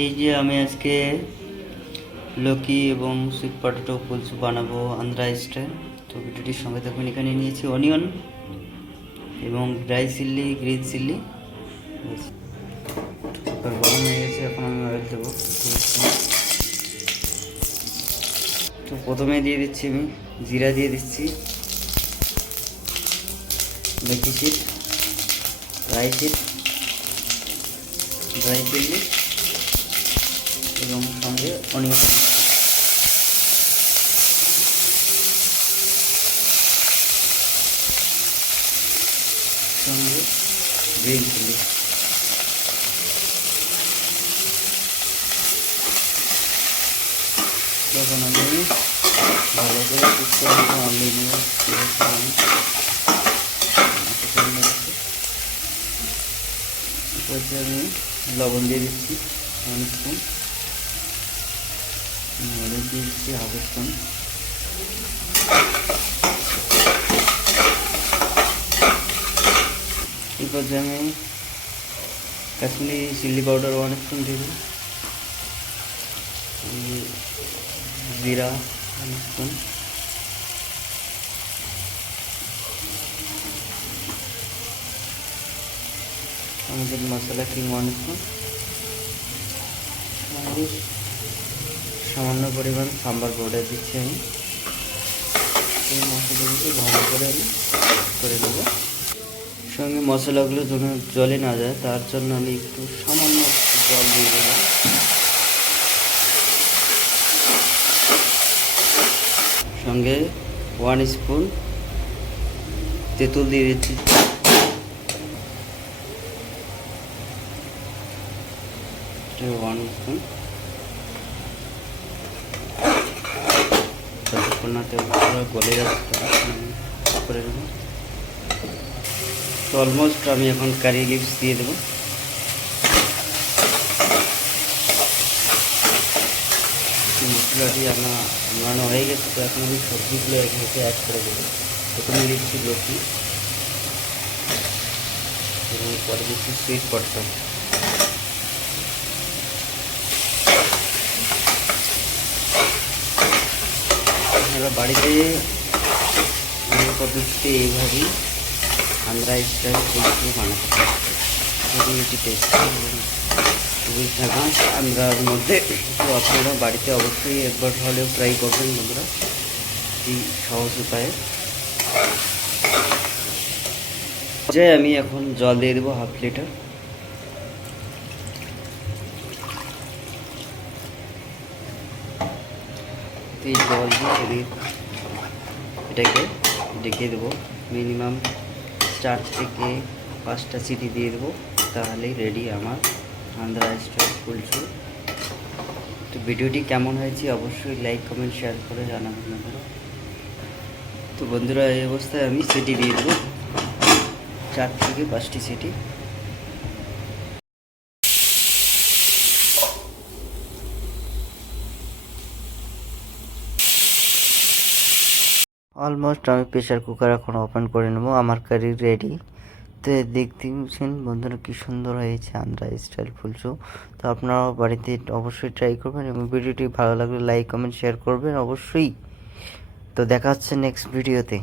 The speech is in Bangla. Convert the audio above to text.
এই যে আমি আজকে লকি এবং সুইট পটেটো কুলসু বানাবো স্টাইল তো ভিডিওটির সঙ্গে থাকবেন এখানে নিয়েছি অনিয়ন এবং ড্রাই চিল্লি গ্রিন চিল্লি গরম হয়ে গেছে, এখন আমি অয়েল দেবো। তো প্রথমে দিয়ে দিচ্ছি আমি জিরা, দিয়ে দিচ্ছি মেথি সিট রাই সিট ড্রাই চিল্লি এবং সঙ্গে অনিয়ন সঙ্গে গ্রিন চিলি তখন আমি ভালো করে রাখব আমি লবণ দিয়ে দিচ্ছি। ওয়ান স্পুন হলুদ দিয়ে দিচ্ছি হাফ স্পুন এই পর্যায়ে আমি কাশ্মীরি চিলি পাউডার দিয়ে দেবো জিরা স্পুন আমাদের মশলা কিং সঙ্গে সামান্য পরিমাণ সাম্বার পাউডার দিচ্ছি আমি। এই মশলাগুলো ভালো করে আমি করে নেব। সঙ্গে মশলাগুলো যেন জলে না যায়, তার জন্য আমি একটু সামান্য জল দিয়ে দেবো। সঙ্গে ওয়ান স্পুন তেঁতুল দিয়ে দিচ্ছি। ওয়ান স্পুন যতক্ষণ না তেলগুলো গলে যাচ্ছে করে দেবো তো অলমোস্ট আমি এখন কারি লিভস দিয়ে দেবো। মশলাটি আমার বানানো হয়ে গেছে, তো এখন আমি সবজিগুলো এখানে অ্যাড করে দেবো। প্রথমে দিচ্ছি এবং পরে দিচ্ছি সুইট আপনারা বাড়িতে পদ্ধতিতে এইভাবেই আন্ধ্রা স্টাইল বানাতে খুবই এটি টেস্টি খুবই মধ্যে তো আপনারা বাড়িতে অবশ্যই একবার হলেও ট্রাই করবেন বন্ধুরা। এই সহজ উপায়ে। যে আমি এখন জল দিয়ে দেবো হাফ লিটার এই জল দিয়ে এটাকে ডেকে দেবো। মিনিমাম চার থেকে পাঁচটা সিটি দিয়ে দেবো। তাহলেই রেডি আমার আন্ধ্রা স্টাইল কুলচু তো ভিডিওটি কেমন হয়েছে অবশ্যই লাইক কমেন্ট শেয়ার করে জানাবেন আপনারা। তো বন্ধুরা, এই অবস্থায় আমি সিটি দিয়ে দেবো। চার থেকে পাঁচটি সিটি। অলমোস্ট আমি প্রেশার কুকার এখন ওপেন করে নেব, আমার কারি রেডি তো দেখতেছেন বন্ধুরা কী সুন্দর হয়েছে আমরা স্টাইল ফুলচু তো আপনারাও বাড়িতে অবশ্যই ট্রাই করবেন এবং ভিডিওটি ভালো লাগলে লাইক কমেন্ট শেয়ার করবেন অবশ্যই। তো দেখা হচ্ছে নেক্সট ভিডিওতে